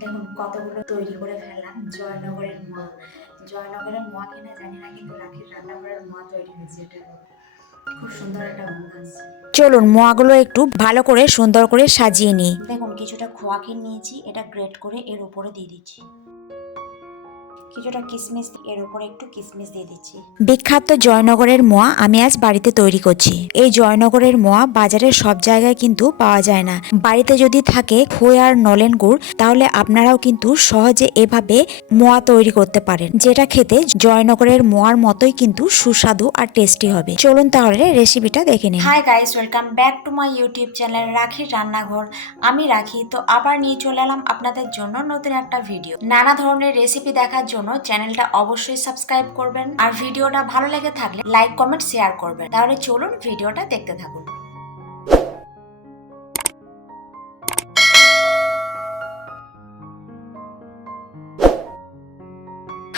দেখুন কতগুলো তৈরি করে ফেললাম জয়নগরের মা জয়নগরের মা কিনা জানি না কিন্তু রাখির রান্নাঘরের মা তৈরি হয়েছে এটা। খুব সুন্দর একটা চলুন মোয়াগুলো একটু ভালো করে সুন্দর করে সাজিয়ে নিই। দেখুন কিছুটা খোয়া ক্ষীর নিয়েছি এটা গ্রেট করে এর উপরে দিয়ে দিচ্ছি। কিছুটা কিশমিশ এর উপরে একটু কিশমিশ দিয়ে দিচ্ছি। বিখ্যাত জয়নগরের মোয়া আমি আজ বাড়িতে তৈরি করছি। এই জয়নগরের মোয়া বাজারের সব জায়গায় কিন্তু পাওয়া যায় না। বাড়িতে যদি থাকে খই আর নলেন গুড় তাহলে আপনারাও কিন্তু সহজে এভাবে মোয়া তৈরি করতে পারেন যেটা খেতে জয়নগরের মোয়ার মতোই কিন্তু সুস্বাদু আর টেস্টি হবে। চলুন তাহলে রেসিপিটা দেখে নিন hi guys welcome back to my YouTube channel রাখির রান্নাঘর আমি রাখি তো আবার নিয়ে চলে এলাম আপনাদের জন্য নতুন একটা ভিডিও নানা ধরনের রেসিপি দেখার জন্য চ্যানেলটা অবশ্যই সাবস্ক্রাইব করবেন। আর ভিডিওটা ভালো লেগে থাকলে লাইক, কমেন্ট, শেয়ার করবেন। তাহলে চলুন ভিডিওটা দেখতে থাকুন।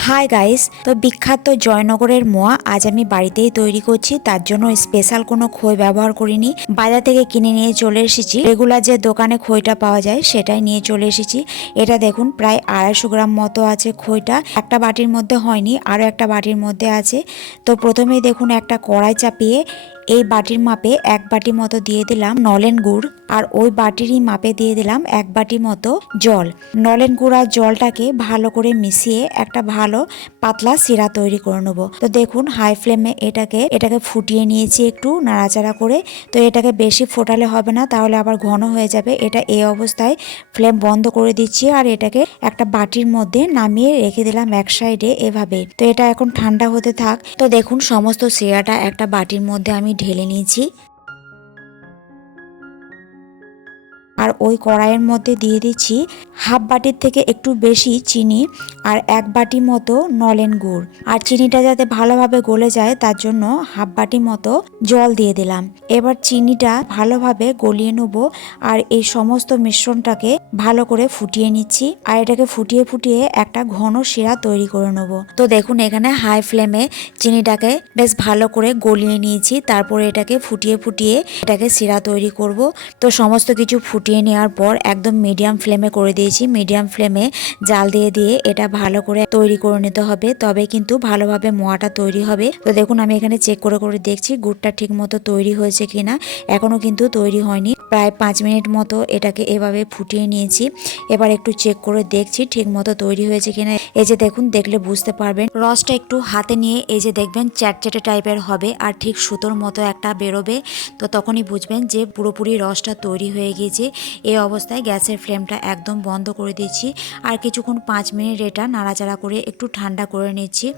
হাই গাইস তো বিখ্যাত জয়নগরের মোয়া আজ আমি বাড়িতেই তৈরি করছি, তার জন্য স্পেশাল কোনো খই ব্যবহার করিনি। বাজার থেকে কিনে নিয়ে চলে এসেছি। রেগুলার যে দোকানে খইটা পাওয়া যায়, সেটাই নিয়ে চলে এসেছি। এটা দেখুন, প্রায় আড়াইশো গ্রাম মতো আছে খইটা। একটা বাটির মধ্যে হয়নি, আরও একটা বাটির মধ্যে আছে। তো প্রথমেই দেখুন, একটা কড়াই চাপিয়ে এই বাটির মাপে এক বাটি মতো দিয়ে দিলাম নলেন গুড় আর ওই বাটিরই মাপে দিয়ে দিলাম এক বাটি মতো জল। নলেন গুড় জলটাকে ভালো করে মিশিয়ে একটা ভালো পাতলা সিরা তৈরি করে নেব। তো দেখুন হাই ফ্লেমে এটাকে এটাকে ফুটিয়ে নিয়েছি একটু নাড়াচাড়া করে। তো এটাকে বেশি ফোটালে হবে না, তাহলে আবার ঘন হয়ে যাবে। এটা এই অবস্থায় ফ্লেম বন্ধ করে দিচ্ছি আর এটাকে একটা বাটির মধ্যে নামিয়ে রেখে দিলাম এক সাইডে এভাবে। তো এটা এখন ঠান্ডা হতে থাক। তো দেখুন সমস্ত সিরাটা একটা বাটির মধ্যে আমি ঢেলে নিয়েছি। আর ওই কড়াইয়ের মধ্যে দিয়ে দিচ্ছি হাফ বাটির থেকে একটু বেশি চিনি আর এক বাটি মতো নলেন গুড়। আর চিনিটা যাতে ভালোভাবে গলে যায়, তার জন্য হাফ বাটি মতো জল দিয়ে দিলাম। এবার চিনিটা ভালোভাবে গলিয়ে নেব আর এই সমস্ত মিশ্রণটাকে ভালো করে ফুটিয়ে নিচ্ছি আর এটাকে ফুটিয়ে ফুটিয়ে একটা ঘন শিরা তৈরি করে নেব। তো দেখুন, এখানে হাই ফ্লেমে চিনিটাকে বেশ ভালো করে গলিয়ে নিয়েছি। তারপরে এটাকে ফুটিয়ে ফুটিয়ে এটাকে শিরা তৈরি করব। তো সমস্ত কিছু ফুটিয়ে নেওয়ার পর একদম মিডিয়াম ফ্লেমে করে দিয়েছি। মিডিয়াম ফ্লেমে জাল দিয়ে দিয়ে এটা ভালো করে তৈরি করে নিতে হবে। তবে কিন্তু ভালোভাবে মোয়াটা তৈরি হবে। তো দেখুন, আমি এখানে চেক করে করে দেখছি গুড়টা ঠিক মতো তৈরি হয়েছে কিনা। এখনও কিন্তু তৈরি হয়নি। প্রায় পাঁচ মিনিট মতো এটাকে এভাবে ফুটিয়ে নিয়েছি। এবার একটু চেক করে দেখছি ঠিক মতো তৈরি হয়েছে কিনা। এই যে দেখুন, দেখলে বুঝতে পারবেন। রসটা একটু হাতে নিয়ে এই যে দেখবেন, চ্যাটচ্যাটে টাইপের হবে আর ঠিক সুতোর মতো একটা বেরোবে। তো তখনই বুঝবেন যে পুরোপুরি রসটা তৈরি হয়ে গিয়েছে। এই অবস্থায় গ্যাসের ফ্লেমটা একদম বন্ধ করে দিচ্ছি। আর কিছুক্ষণ পাঁচ মিনিট এটা নাড়াচাড়া করে একটু ঠান্ডা করে নিচ্ছি।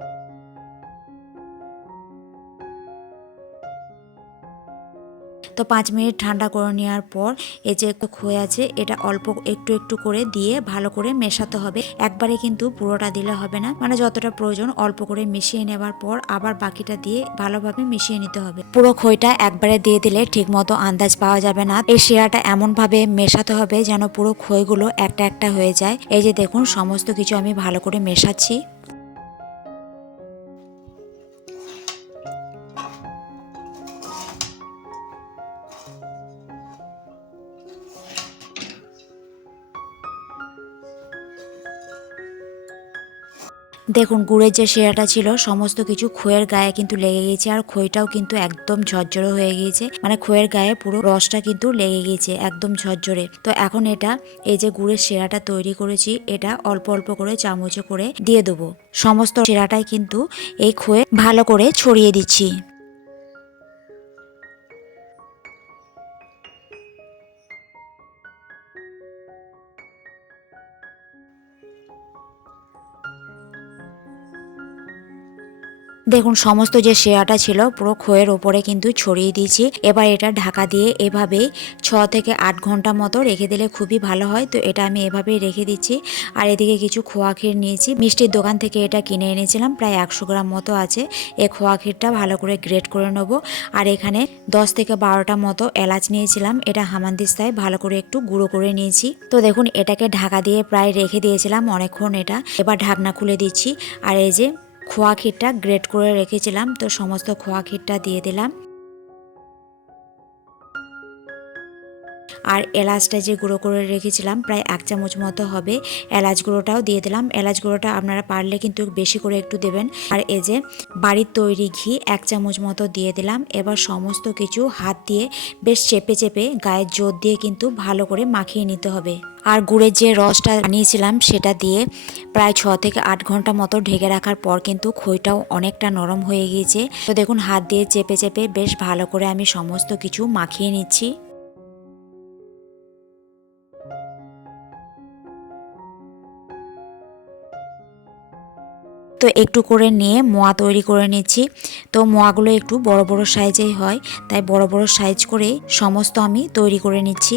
তো পাঁচ মিনিট ঠান্ডা করে নেওয়ার পর এই যে খই আছে, এটা অল্প একটু একটু করে দিয়ে ভালো করে মেশাতে হবে। একবারে কিন্তু পুরোটা দিলে হবে না। মানে যতটা প্রয়োজন অল্প করে মিশিয়ে নেবার পর আবার বাকিটা দিয়ে ভালোভাবে মিশিয়ে নিতে হবে। পুরো খইটা একবারে দিয়ে দিলে ঠিক মতো আন্দাজ পাওয়া যাবে না। এই শিরাটা এমন ভাবে মেশাতে হবে যেন পুরো খইগুলো একটা একটা হয়ে যায়। এই যে দেখুন, সমস্ত কিছু আমি ভালো করে মেশাচ্ছি। দেখুন, গুড়ের যে শিরাটা ছিল, সমস্ত কিছু খোয়ের গায়ে কিন্তু লেগে গেছে আর খইটাও কিন্তু একদম ঝরঝরে হয়ে গিয়েছে। মানে খোয়ের গায়ে পুরো রসটা কিন্তু লেগে গিয়েছে, একদম ঝরঝরে। তো এখন এটা, এই যে গুড়ের শিরাটা তৈরি করেছি, এটা অল্প অল্প করে চামচে করে দিয়ে দেবো। সমস্ত শিরাটাই কিন্তু এই খোয়ে ভালো করে ছড়িয়ে দিচ্ছি। দেখুন, সমস্ত যে শেয়াটা ছিল পুরো খোয়ের ওপরে কিন্তু ছড়িয়ে দিয়েছি। এবার এটা ঢাকা দিয়ে এভাবে ছ থেকে আট ঘণ্টা মতো রেখে দিলে খুবই ভালো হয়। তো এটা আমি এভাবেই রেখে দিচ্ছি। আর এদিকে কিছু খোয়া ক্ষীর নিয়েছি। মিষ্টির দোকান থেকে এটা কিনে এনেছিলাম। প্রায় একশো গ্রাম মতো আছে। এই খোয়া ক্ষীরটা ভালো করে গ্রেট করে নেব। আর এখানে দশ থেকে বারোটা মতো এলাচ নিয়েছিলাম। এটা হামানদিস্তায় ভালো করে একটু গুঁড়ো করে নিয়েছি। তো দেখুন, এটাকে ঢাকা দিয়ে প্রায় রেখে দিয়েছিলাম অনেকক্ষণ এটা। এবার ঢাকনা খুলে দিচ্ছি। আর এই যে খোয়া ক্ষীরটা গ্রেট করে রেখেছিলাম তো সমস্ত খোয়া ক্ষীরটা দিয়ে দিলাম। আর এলাচটা যে গুঁড়ো করে রেখেছিলাম, প্রায় এক চামচ মতো হবে। এলাচ গুঁড়োটাও দিয়ে দিলাম। এলাচ গুঁড়োটা আপনারা পারলে কিন্তু বেশি করে একটু দেবেন। আর এই যে বাড়ির তৈরি ঘি, এক চামচ মতো দিয়ে দিলাম। এবার সমস্ত কিছু হাত দিয়ে বেশ চেপে চেপে গায়ের জোর দিয়ে কিন্তু ভালো করে মাখিয়ে নিতে হবে। আর গুড়ের যে রসটা বানিয়েছিলাম, সেটা দিয়ে প্রায় ছ থেকে আট ঘণ্টা মতো ঢেকে রাখার পর কিন্তু খইটাও অনেকটা নরম হয়ে গিয়েছে। তো দেখুন, হাত দিয়ে চেপে চেপে বেশ ভালো করে আমি সমস্ত কিছু মাখিয়ে নিচ্ছি। তো একটু করে নিয়ে মোয়া তৈরি করে নিচ্ছি। তো মোয়াগুলো একটু বড় বড় সাইজেই হয়, তাই বড় বড় সাইজ করে সমস্ত আমি তৈরি করে নিচ্ছি।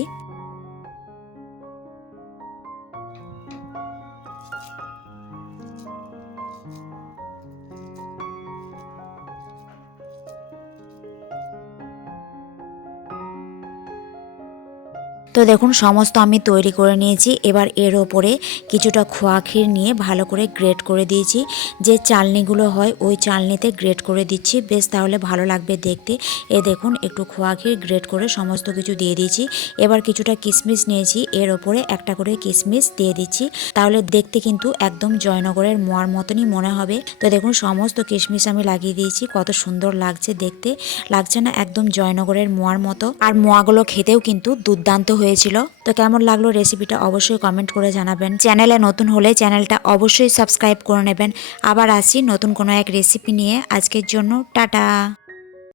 তো দেখুন, সমস্ত আমি তৈরি করে নিয়েছি। এবার এর ওপরে কিছুটা খোয়া ক্ষীর নিয়ে ভালো করে গ্রেট করে দিয়েছি। যে চালনিগুলো হয়, ওই চালনিতে গ্রেট করে দিচ্ছি। বেশ তাহলে ভালো লাগবে দেখতে। এ দেখুন, একটু খোয়া ক্ষীর গ্রেট করে সমস্ত কিছু দিয়ে দিয়েছি। এবার কিছুটা কিশমিশ নিয়েছি। এর ওপরে একটা করে কিশমিশ দিয়ে দিচ্ছি। তাহলে দেখতে কিন্তু একদম জয়নগরের মোয়ার মতনই মনে হবে। তো দেখুন, সমস্ত কিশমিশ আমি লাগিয়ে দিয়েছি। কত সুন্দর লাগছে দেখতে। লাগছে না একদম জয়নগরের মোয়ার মতো। আর মোয়াগুলো খেতেও কিন্তু দুর্দান্ত হয়েছিল। তো কেমন লাগল রেসিপিটা অবশ্যই কমেন্ট করে জানাবেন। চ্যানেলে নতুন হলে চ্যানেলটা অবশ্যই সাবস্ক্রাইব করে নেবেন। আবার আসি নতুন কোনো এক রেসিপি নিয়ে। আজকের জন্য টাটা।